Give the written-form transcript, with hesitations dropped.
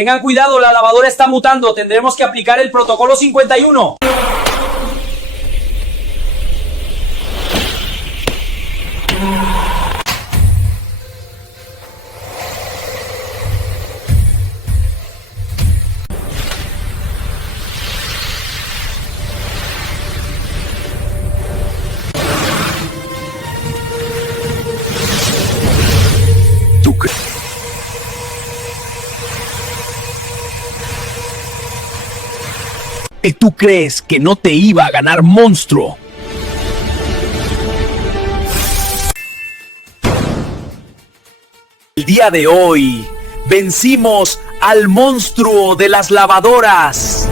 Tengan cuidado, la lavadora está mutando. Tendremos que aplicar el protocolo 51. ¿Tú crees que no te iba a ganar, monstruo? El día de hoy vencimos al monstruo de las lavadoras.